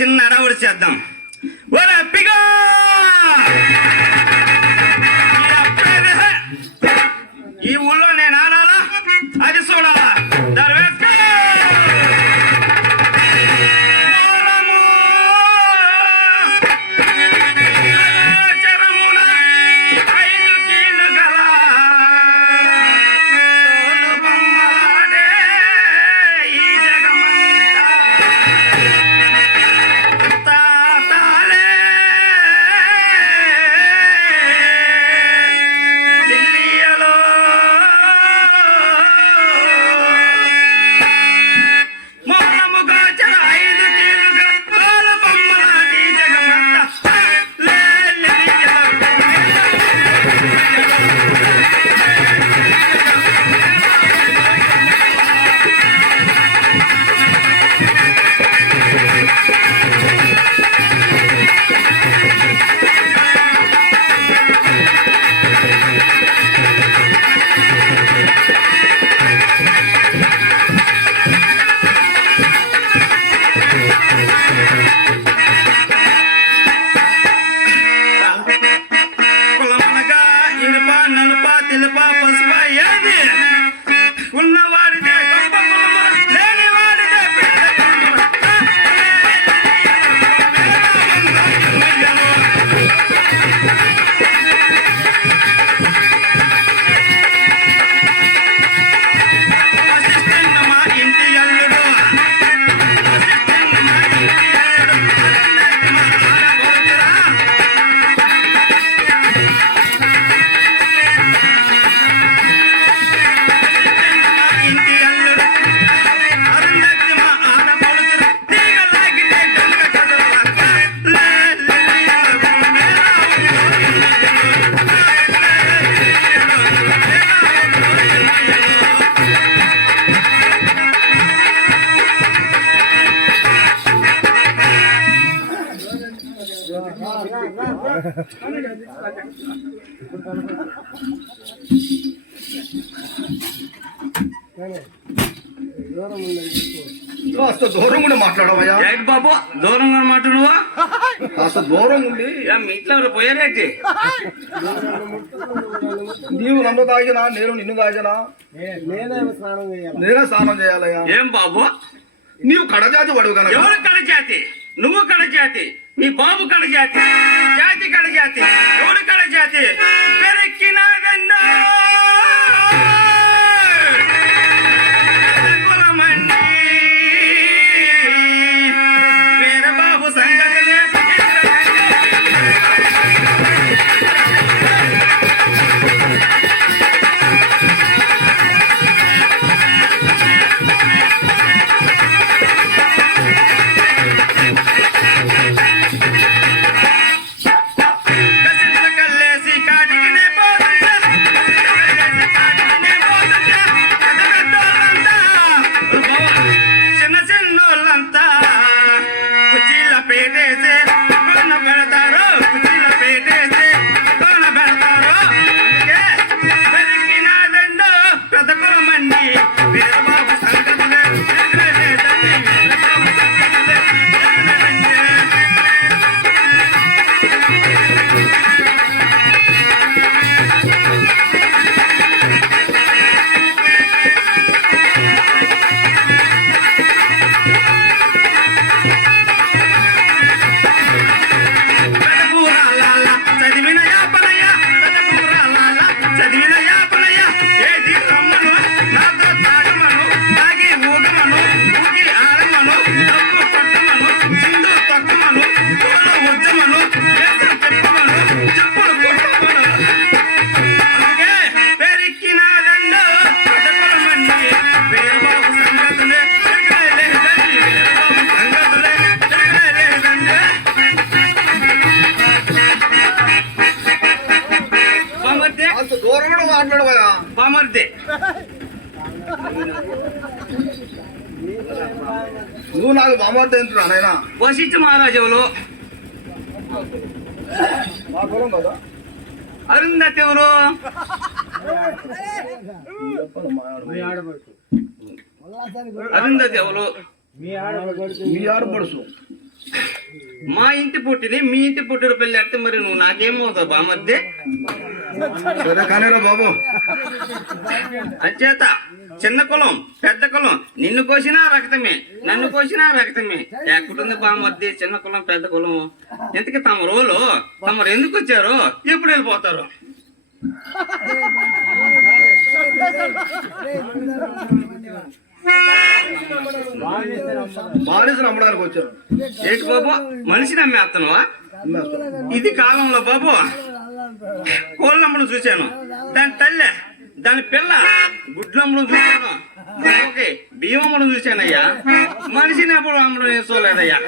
చిన్న అడవుడు చేద్దాం. ఒరప్పిగా ఈ ఊళ్ళో నేను ఆడాలా, అది చూడాలా. దర్వేస్కో కాస్త దూరం కూడా మాట్లాడవయ్యా. ఏంటి బాబు దూరంగా మాట్లాడువా? కాస్త దూరం ఉండి మీ ఇంట్లో పోయారేంటి? నీవు నన్ను తాగినా నేను నిన్ను తాగినా నేనే స్నానం చేయాలయ్యా. ఏం బాబు నీవు కడజాతి వాడు కనుక. ఎవరు కడజాతి? నువ్వు కడజాతి, మీ బాబు కడజాతి, జాతి కడజాతి. ఎవడు కడజాతి? పెరెక్కినాగండా వీరబాబు సంగతిలే. బామర్దే నువ్వు నాకు బామర్దే అంటున్నా నాయనా. వశిష్ఠ మహారాజులు మా పొలం కదా. అరుంధతి ఎవరు? అరుంధతి ఎవరు? మీ ఆడపడుచు. మా ఇంటి పుట్టిని మీ ఇంటి పుట్టిన పెళ్లి అంటే మరి నువ్వు నాకేమవుతావు బామర్దే? సరే కానీరా బాబు. అంచేత చిన్న కులం పెద్ద కులం నిన్ను కోసినా రక్తమే నన్ను కోసినా రక్తమే. ఎక్కడుంది బామర్ది చిన్న కులం పెద్ద కులం? ఇంతకీ తమరు ఎందుకు వచ్చారు? ఎప్పుడు వెళ్ళిపోతారు? బానిసను అమ్మడానికి వచ్చాను. ఏంటి బాబు మనిషిని అమ్మేస్తున్నావా? ఇది కాలంలో బాబు కోళ్ళమ్మను చూశాను, దాని తల్లె దాని పిల్ల గుడ్లమ్మను చూశాను, ఓకే బియ్యమ్మను చూశానయ్యా. మనిషిని ఎప్పుడు అమ్మడం వేసుకోలేదయ్యా.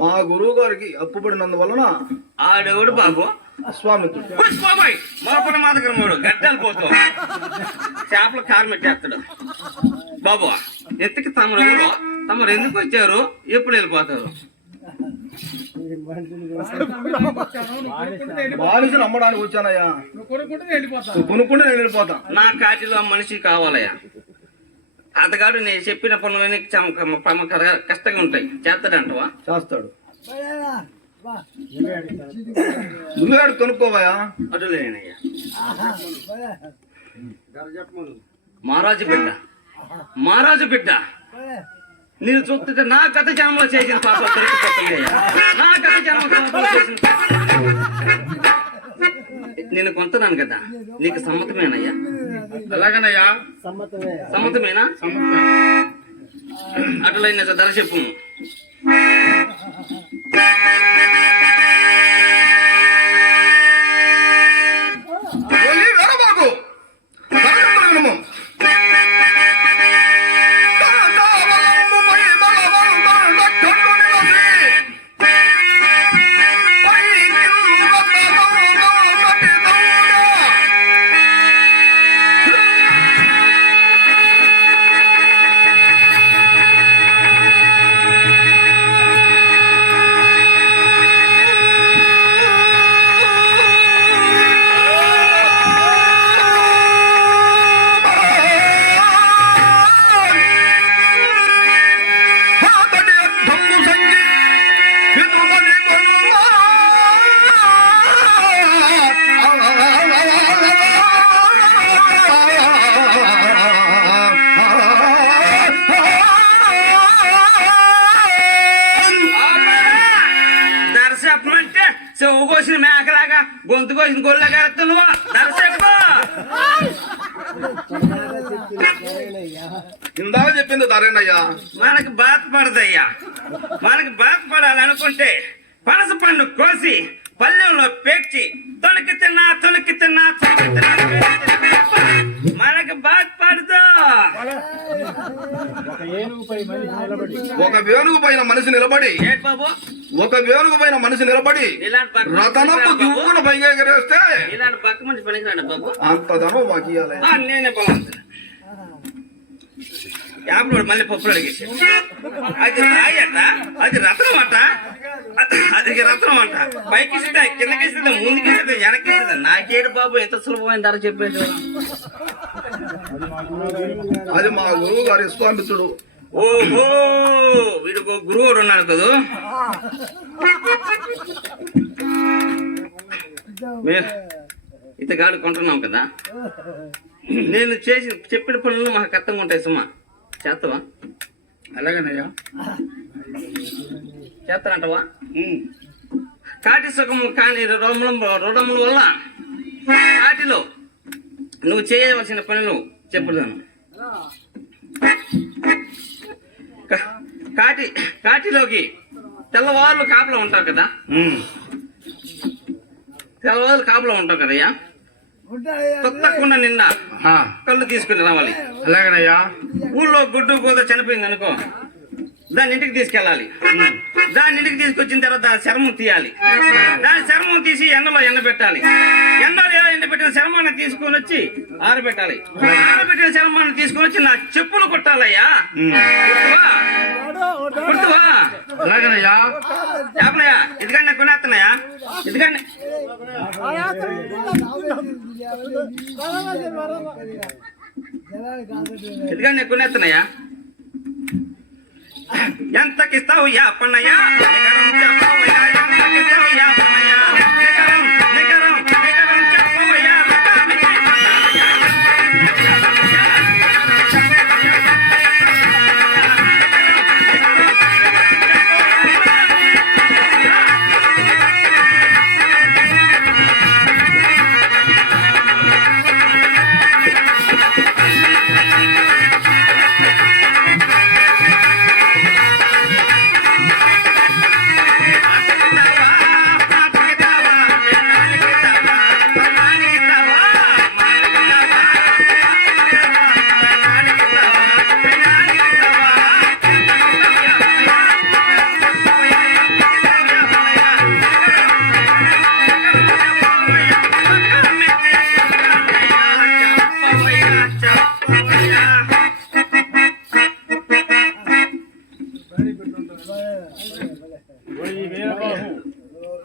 మా గురువు గారికి అప్పుబడినందువలన ఆడేవాడు బాబు విశ్వామిత్రుడు. బాబాయ్ మోపన మాదకరముడు గడ్డలు పోతూ చేపలు కారమెట్టేస్తాడు. బాబు ఎత్తికి తమరు ఎందుకు వచ్చారు? ఎప్పుడు వెళ్ళిపోతారు? బానిసను అమ్మడానికి వచ్చానయ్యా. కొనుక్కుంటే నేను వెళ్ళిపోతా. నా కాటిలో మనిషి కావాలయ్యా. అతగాడు నేను చెప్పిన పనులన్నీ కష్టంగా ఉంటాయి, చేస్తాడంటవా? చేస్తాడు. నువ్వే కొనుక్కోవయా. అటులేనయ్యా. మహారాజు బిడ్డ నేను చూస్తుంటే నా గత జన్మలో చేసిన పాప దొరికిపోతుందయ్యా. నా గత జన్మలో చేసిన నేను కొంటున్నాను కదా, నీకు సమ్మతమేనయ్యా? అలాగనయ్యా. సమ్మతమేనా? అటులైన ధర చెప్పు. చెవు కోసిన మేకలాగా గొంతు కోసిన గొల్లగా నువ్వు దర్శకు ఇందాక చెప్పింది ధరేనయ్యా. మనకు బాధపడదయ్యా. మనకు బాధపడాలనుకుంటే పనస పండు కోసి పల్లెంలో పేర్చి తొలికి తిన్నా మనకు బాధపడదు. ఒక వేణుగు పైన మనిషి నిలబడి ఏంటి బాబు? ఒక వేణుగు పైన మనిషి నిలబడి రతనపు దువ్వును పైగా ఎగరేస్తే ఇలాంటి పక్క మంచి పనికిరాడు బాబు. అంత ధనం మాకు ఇవ్వాలి. నేనే బాగుంటుంది. యాప్లో మళ్ళీ పప్పులు అడిగేసి అది రాయట, అది రత్నం అంట, అది రత్నం అంట. పైకి ఇస్తుందా, కిందకి ఇస్తుందా, ముందుకి ఇస్తుందా, వెనక్కి ఇస్తుందా? నాకేడు బాబు ఎంత సులభమైన ధర చెప్పేది. అది మా గురువు గారి విశ్వామిత్రుడు. ఓహో వీడికి గురువు ఉన్నాడు కదా. ఇతగాడు కొంటున్నాం కదా, నేను చెప్పిన పనులు మాకు కష్టంగా ఉంటాయి సుమా. చేస్తావా? అలాగేనయ్యా. చేస్తానంటవా? కాటి సుఖము కాని రుణముల వల్ల కాటిలో నువ్వు చేయవలసిన పనులు చెప్పుదాను. కాటిలోకి తెల్లవారులు కాపులో ఉంటావు కదా, తెల్లవారులు కాపులో ఉంటావు కదయ్యా. తప్పకుండా నిన్న కళ్ళు తీసుకుని రావాలి. అలాగేనయ్యా. ఊళ్ళో గుడ్డు గోద చనిపోయింది అనుకో, దాని ఇంటికి తీసుకెళ్ళాలి. దాని ఇంటికి తీసుకొచ్చిన తర్వాత దాని చర్మం తీయాలి. దాని చర్మం తీసి ఎండలో ఎండబెట్టాలి. ఎండలో ఎండబెట్టిన చర్మాన్ని తీసుకొని వచ్చి ఆరబెట్టాలి. ఆరబెట్టిన చర్మాన్ని తీసుకొని వచ్చి నా చెప్పులు కుట్టాలయ్యా. కుట్టువా? అలాగేనయ్యా. చేపలయ్యా, ఇదిగా నేను కొనేస్తున్నాయా? ఇదిగా నేను కొనేస్తున్నాయా? ఎంతకిస్తావు యాపన్నయ్య నికరం చెప్పవయ్యా ఎంతకిస్తావు యాపన్నయ్య నికరం నికరం నికరం చెప్పవయ్యా రకానికి పన్నయ్య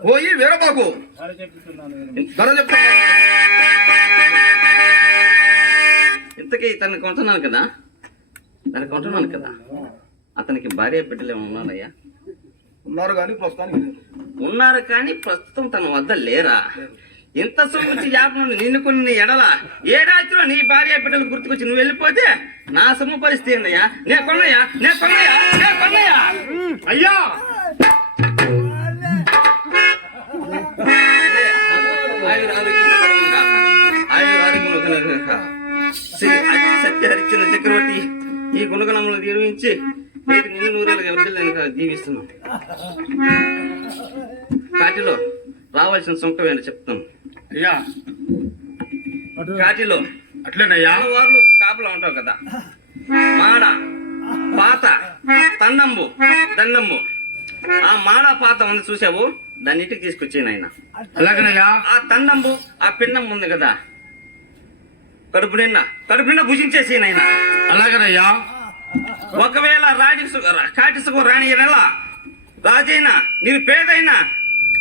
పోయి వీరబాకు ధర చెప్తున్నా. ఇంతకీ తనని కొంటున్నాను కదా అతనికి భార్య బిడ్డలు ఏమో ఉన్నారయ్యా ఉన్నారు కానీ ప్రస్తుతానికి లేరు. ఉన్నారు కానీ ప్రస్తుతం తన వద్ద లేరా ఇంత సొమ్ము యాపను నిన్ను కొన్ని ఎడల ఏ రాత్రిలో నీ భార్య బిడ్డలు గుర్తుకొచ్చి నువ్వు వెళ్ళిపోతే నా సొమ్ము పరిస్థితి ఏందయ్యా నేను కొన్నయ్యా అయ్యా సత్య హరిశ్చంద్ర చక్రవర్తి ఈ గుణగణములను నిర్వహించి నీకు నిన్ను నూరేళ్ళగా వడ్డీలు జీవిస్తున్నాం. కాటిలో రావాల్సిన సొంతం ఏంటో చెప్తాను. అయ్యా కాటిలో అట్లేనయ్యా వారు కాపులో ఉంటావు కదా మాడ పాత తండంబు దండంబు ఆ మాడ పాత ఉంది చూసావు దాన్ని ఇంటికి తీసుకొచ్చాను ఆయన. అలాగనయ్యా ఆ తండంబు ఆ పిండం ఉంది కదా కడుపు నిండా భుజించేసి ఆయన. అలాగనయ్యా ఒకవేళ కాటిసుకు రాని నెల రాజైనా నీవు పేదైనా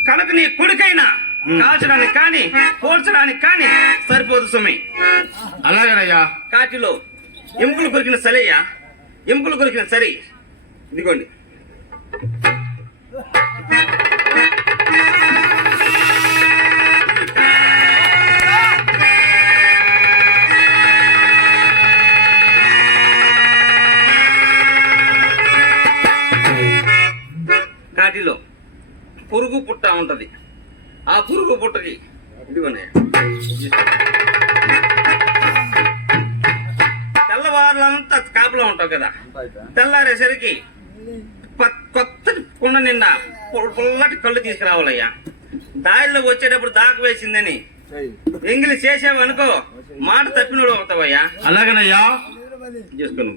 కనుక నీ కొడుకైనా కాల్చడానికి కానీ పోల్చడానికి కానీ సరిపోదు సుమి. అలాగనయ్యా కాటిలో ఎంపులు కొరికిన సరేయ్యా ఎంపులు కొరికిన సరి ఇదిగోండి. కాటిలో పురుగు పుట్ట ఉంటది ఆ పురుగు పుట్టకి ఇదిగోనే తెల్లవారులంతా కాపులో ఉంటావు కదా తెల్లారేసరికి కొత్త కుండ నిండా పుల్లటి కళ్ళు తీసుకురావాలయ్యా. దారిలోకి వచ్చేటప్పుడు దాకా వేసిందని ఎంగిలి చేసావు అనుకో మాట తప్పినోడు అవుతావయ్యా. అలాగనయ్యా చేసుకోను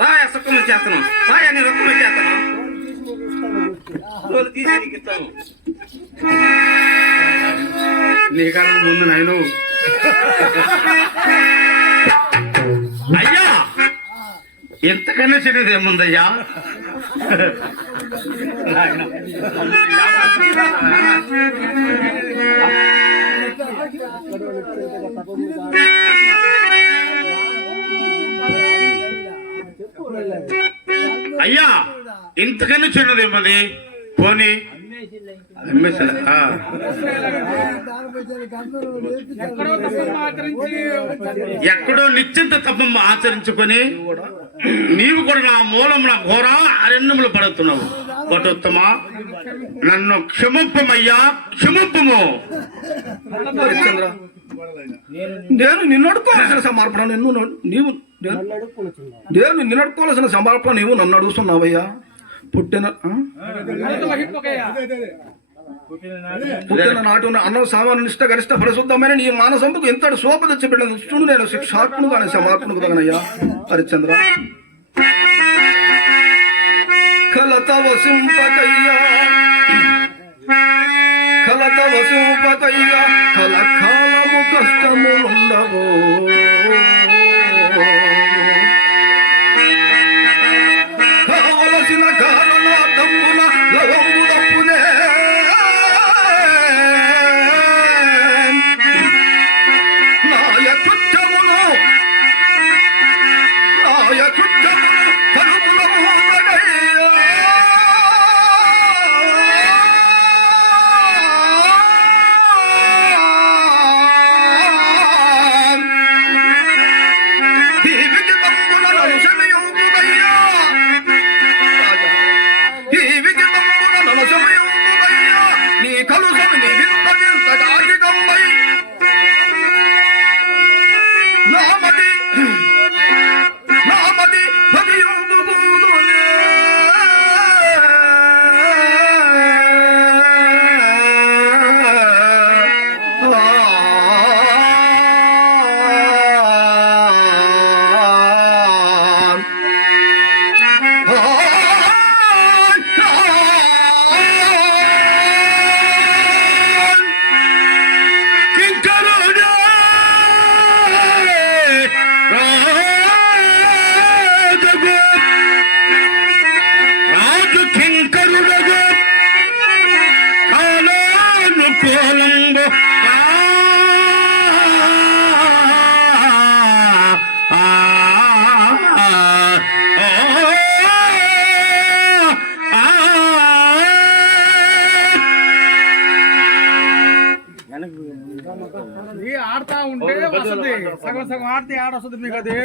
రాయా సుఖం చేస్తాను రాయా నేను రొక్కం చేస్తాను రోజు తీసి నీకు ఇస్తాను. నీకన్నా ముందు నేను అయ్యా ఎంతకన్నా చిన్నది ఏముందయ్యా అయ్యా ఇంతకన్నా చిన్నది ఏమది పోనీ ఎక్కడో నిశ్చింత తప్పం ఆచరించుకొని నీవు కూడా నా మూలం నా ఘోర అరణ్యములు పడుతున్నావు. పటోత్తమా నన్ను క్షమింపమయ్యా క్షమింపము. హరిశ్చంద్ర నేను నిన్నడుకోవాల్సిన సమర్పణ నిన్నడుకోవాల్సిన సమర్పణ నీవు నన్ను అడుగుతున్నావయ్యా. పుట్టిన నాటు అన్నం సామాన్య నిష్ట గరిష్ట ఫలశుద్ధమైన నీ మానసంపుకు ఎంతటి శోభ తెచ్చిపెట్టిన దుష్టుడు నేను శిక్షాత్మను కానీ సమాత్మకు తగనయ్యా. హరిశ్చంద్ర కలత వసింపకయ్యా కలకాలము కష్టములుండవో కావలసిన కారణార్థమున లవము తప్పునే నాయ ఉంటే వస్తుంది, సగం సగం ఆడితే ఆడొస్తుంది మీకు అది.